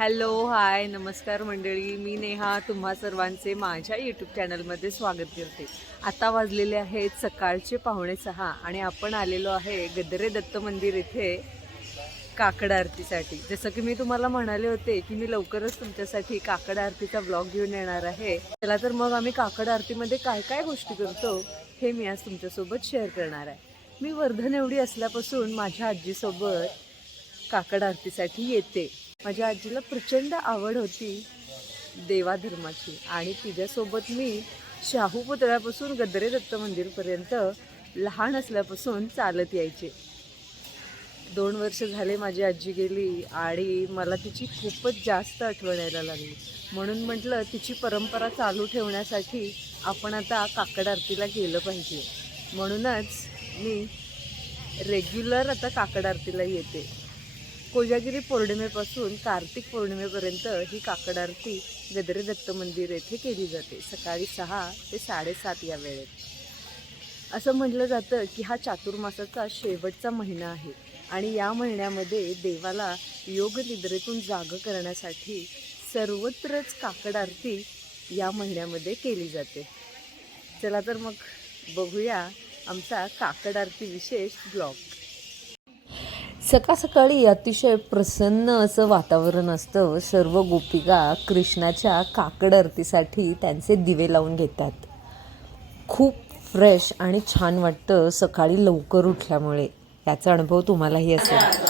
Hello hi नमस्कार मंडळी. मी नेहा तुम्हा सर्वांचे माझ्या यूट्यूब चॅनलमध्ये स्वागत करते. आता वाजलेले आहेत सकाळचे पाहुणे सहा आणि आपण आलेलो आहे गदरे दत्त मंदिर इथे काकड आरतीसाठी. जसं की मी तुम्हाला म्हणाले होते की मी लवकरच तुमच्यासाठी काकड आरतीचा ब्लॉग घेऊन येणार आहे. चला तर मग आम्ही काकड आरतीमध्ये काय काय गोष्टी करतो हे मी आज तुमच्यासोबत शेअर करणार आहे. मी वर्धन एवढी असल्यापासून माझ्या आजीसोबत काकड आरतीसाठी येते. माझ्या आजीला प्रचंड आवड होती देवाधर्माची. आणि तिच्यासोबत मी शाहू पुतळ्यापासून गद्रे दत्त मंदिरपर्यंत लहान असल्यापासून चालत यायचे. दोन वर्ष झाले माझी आजी गेली आणि मला तिची खूपच जास्त आठवण यायला लागली. म्हणून म्हटलं तिची परंपरा चालू ठेवण्यासाठी आपण आता काकड आरतीला गेलं पाहिजे. म्हणूनच मी रेग्युलर आता काकड आरतीला येते. कोजागिरी पौर्णिमेपासून कार्तिक पौर्णिमेपर्यंत ही काकड आरती गदरे दत्त मंदिर येथे केली जाते. सकाळी सहा ते साडेसात या वेळेत. असं म्हटलं जातं की हा चातुर्मासाचा शेवटचा महिना आहे आणि या महिन्यामध्ये देवाला योग निद्रेतून जाग करण्यासाठी सर्वत्रच काकड आरती या महिन्यामध्ये केली जाते. चला तर मग बघूया आमचा काकड आरती विशेष ब्लॉग. सकाळ सकाळी अतिशय प्रसन्न असं वातावरण असतं. सर्व गोपिका कृष्णाच्या काकड आरतीसाठी त्यांचे दिवे लावून घेतात. खूप फ्रेश आणि छान वाटतं सकाळी लवकर उठल्यामुळे. याचा अनुभव तुम्हालाही असेल.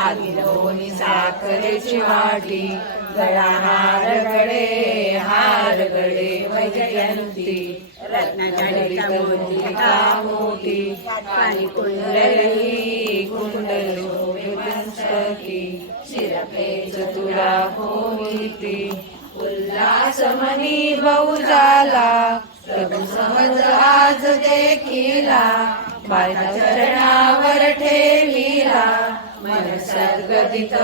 आदिलोनी साखरेची वाटी गळा हार गळे हार गळे वैजयंती रत्नाच्या मोती का मोठी पाणी कुंडली कुंडलो पंचकी शिरपेच तुला होती उल्हास मनी बहु झाला प्रभू समज आज देखिला बायका चरणावर ठेविला मन सद्गदित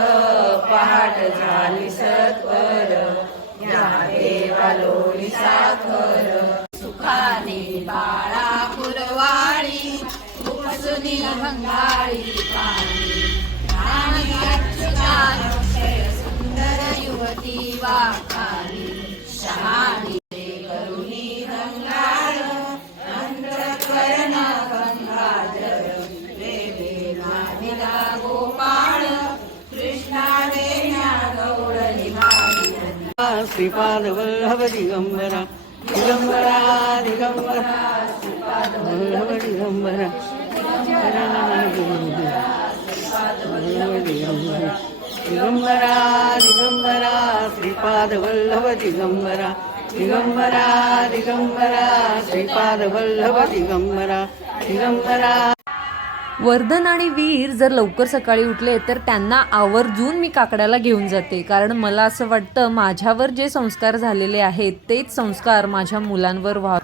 पाठ झाली सत्वर. या देवालोली साखर. सुखाने बाळा फुलवाळी उपसुनी भंगाळी पाणी. सुंदर युवती वाखाली. शहाणी श्रीपाद वल्लभ दिगंबरा दिगंबरा दिगंबरा वल्लभ दिगंबरा वल्लभ दिगंबरा दिगंबरा दिगंबरा दिगंबरा दिगंबरा दिगंबरा दिगंबरा वर्धन आणि वीर जर लवकर सकाळी उठले तर त्यांना आवर्जून मी काकड्याला घेऊन जाते. कारण मला असं वाटतं माझ्यावर जे संस्कार झालेले आहेत तेच संस्कार माझ्या मुलांवर व्हा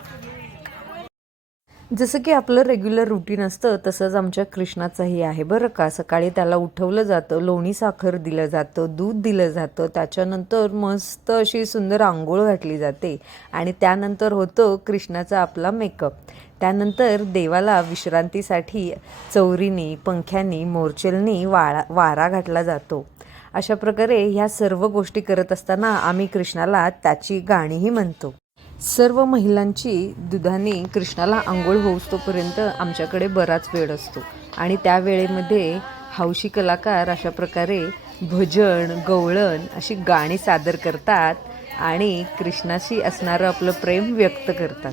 जसं की आपलं रेग्युलर रुटीन असतं तसंच आमच्या कृष्णाचंही आहे बरं का. सकाळी त्याला उठवलं जातं लोणी साखर दिलं जातं दूध दिलं जातं. त्याच्यानंतर मस्त अशी सुंदर आंघोळ घातली जाते. आणि त्यानंतर होतं कृष्णाचा आपला मेकअप त्यानंतर देवाला विश्रांतीसाठी चौरीनी पंख्यांनी मोर्चेलनी वाळा वारा घातला जातो. अशा प्रकारे ह्या सर्व गोष्टी करत असताना आम्ही कृष्णाला त्याची गाणीही म्हणतो. सर्व महिलांची दुधाने कृष्णाला आंघोळ होऊस्तोपर्यंत आमच्याकडे बराच वेळ असतो. आणि त्या वेळेमध्ये हौशी कलाकार अशा प्रकारे भजन गवळण अशी गाणी सादर करतात आणि कृष्णाशी असणारं आपलं प्रेम व्यक्त करतात.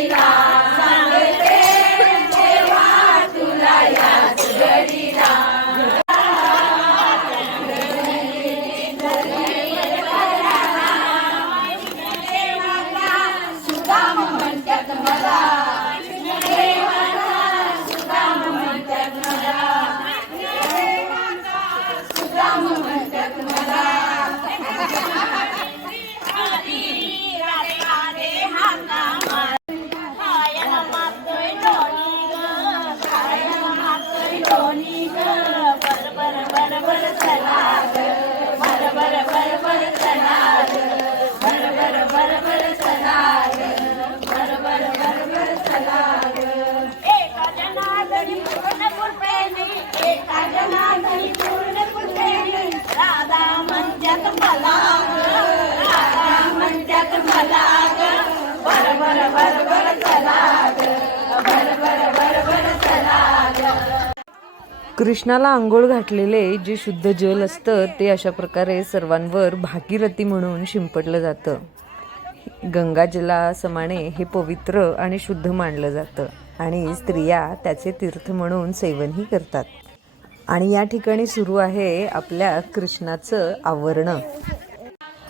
एका जनार्दनी पूर्ण कृपेने एका जनार्दनी पूर्ण कृपेने राधा म्हणत्यात मला ग, राधा म्हणत्यात मला ग. बर बर बर बर चला ग, बर बर बर बर चला ग. कृष्णाला आंघोळ घातलेले जे शुद्ध जल असतं ते अशा प्रकारे सर्वांवर भागीरथी म्हणून शिंपडलं जातं. गंगाजलासमाने हे पवित्र आणि शुद्ध मानलं जातं आणि स्त्रिया त्याचे तीर्थ म्हणून सेवनही करतात. आणि या ठिकाणी सुरू आहे आपल्या कृष्णाचं आवरणं.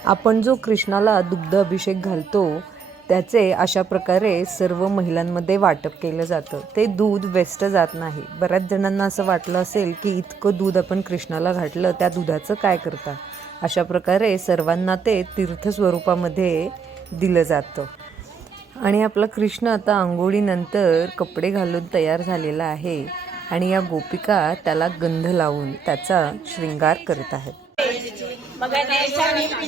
आपण जो कृष्णाला दुग्ध अभिषेक घालतो त्याचे अशा प्रकारे सर्व महिलांमध्ये वाटप केलं जातं. ते दूध वेस्ट जात नाही. बऱ्याच जणांना असं वाटलं असेल की इतकं दूध आपण कृष्णाला घातलं त्या दुधाचं काय करता? अशा प्रकारे सर्वांना ते तीर्थ स्वरूपामध्ये दिलं जातं. आणि आपला कृष्ण आता आंघोळीनंतर कपडे घालून तयार झालेला आहे आणि या गोपिका त्याला गंध लावून त्याचा शृंगार करत आहेत. मगनेशवी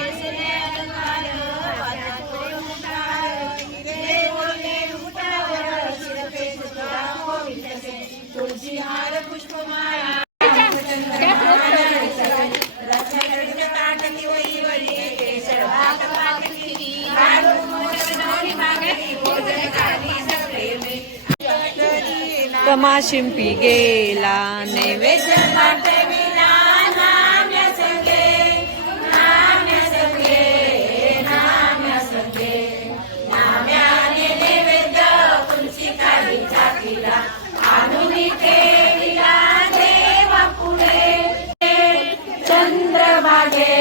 मा शिंपी गेला नैवेद्य चंद्रभागे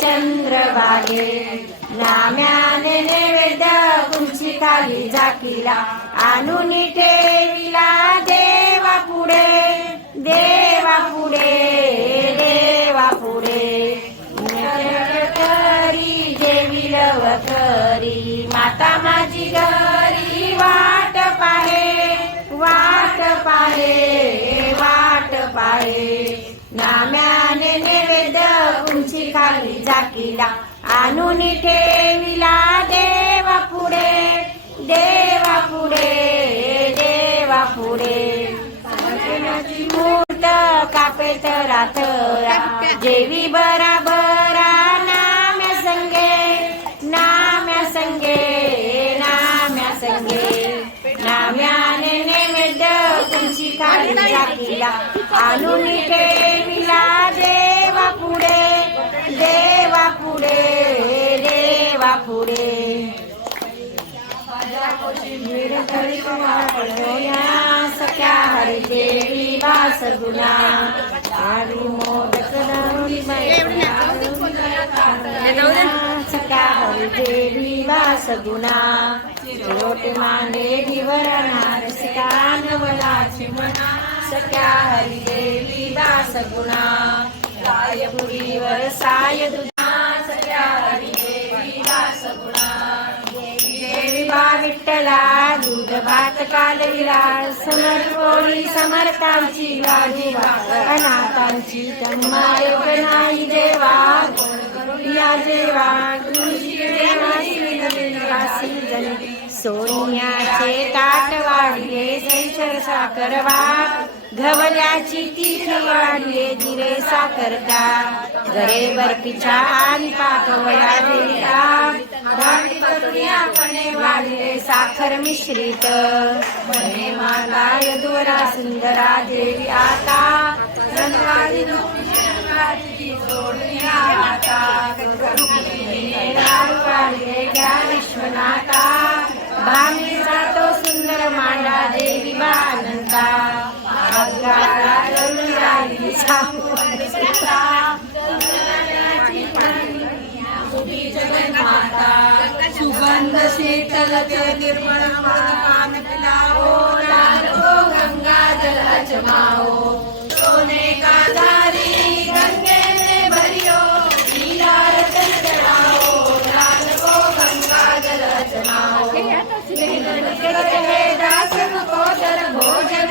चंद्रभागे नाम्याने नैवेद्य तुमची खाली झाकीला आणून ठेविला काळे. नाम्याने नैवेद्य उंची खाली जाकीला आणून ठेविला देवा पुढे देवा पुढे देवा पुढे मूर्त कापे रात जेवी बराबरा किल्ला आणून ठेविला देवा पुढे देवा पुढे देवा पुढे. सख्या हरी देवी वास गुणा आळू मोदक दारुणी सख्या हरी देवी वास गुणा रोटे मांडे निवरणार सिकान वलाची म्हणा सख्या हरी देवी वास गुणा. रायपुरीवर साय दुधा सख्या हरी देवी वास गुणा. देवी बा विठ्ठला दूध भात कालविला समर पोळी समर्थांची वाजी अनाथांची तन्माय नाही देवा. या देवा तुझी देवासी जनी सोनियाचे ताट वाढले जैसर साखर वाढ घवल्याची तीन वाढले जिरे साकरता. घरे बर्फीच्या आणि पाकवळ्या देता. वाढले साखर मिश्रित. म्हणे मागाय दोरा सुंदरा देवी आता. रंगवाळी नुकती आता लाडू वाढले घ्या विश्वनाथा. भांगी जातो सुंदर मांडा देवी बानंता सुगंध शीतल निर्मळ पान पिलाओ लालो गंगा जल अजमाओ सोने का धारी गंगे में भरियो नीला रतन चढ़ाओ लाल गंगा जल अजमाओ हे दासन को दर भोजन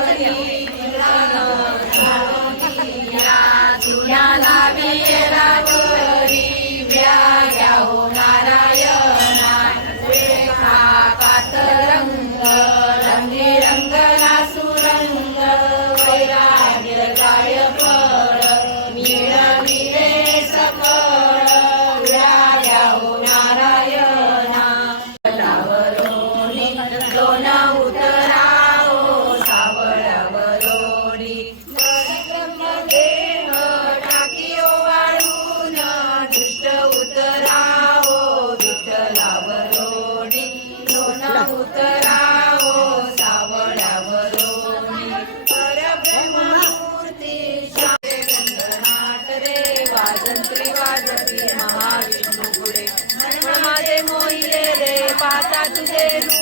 Aleluya.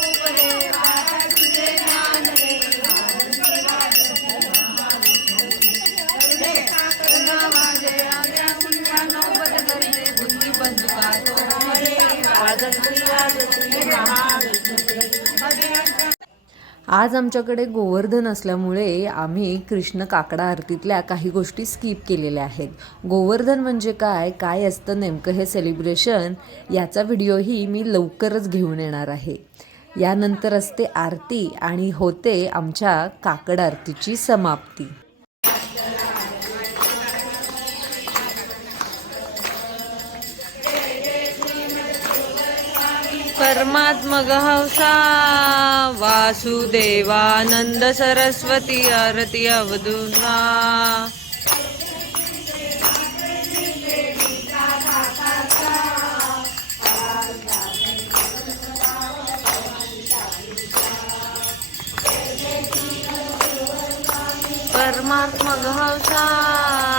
आज आमच्याकडे गोवर्धन असल्यामुळे आम्ही कृष्ण काकडा आरतीतल्या काही गोष्टी स्किप केलेल्या आहेत. गोवर्धन म्हणजे काय? काय असतं नेमकं हे सेलिब्रेशन याचा व्हिडिओही मी लवकरच घेऊन येणार आहे. यानंतर असते आरती आणि होते आमच्या काकड आरतीची समाप्ती. परमात्मक हंसा। वासुदेवानंद सरस्वती आरती अवधूना। परमात्मक हंसा।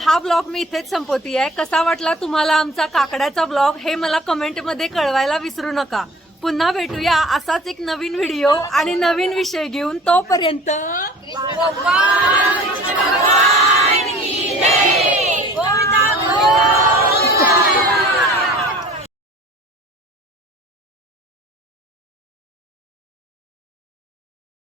हा ब्लॉग मी इथेच संपवती आहे कसा वाटला तुम्हाला आमचा काकड्याचा ब्लॉग हे मला कमेंटमध्ये कळवायला विसरू नका. पुन्हा भेटूया असाच एक नवीन व्हिडिओ आणि नवीन विषय घेऊन तोपर्यंत बाय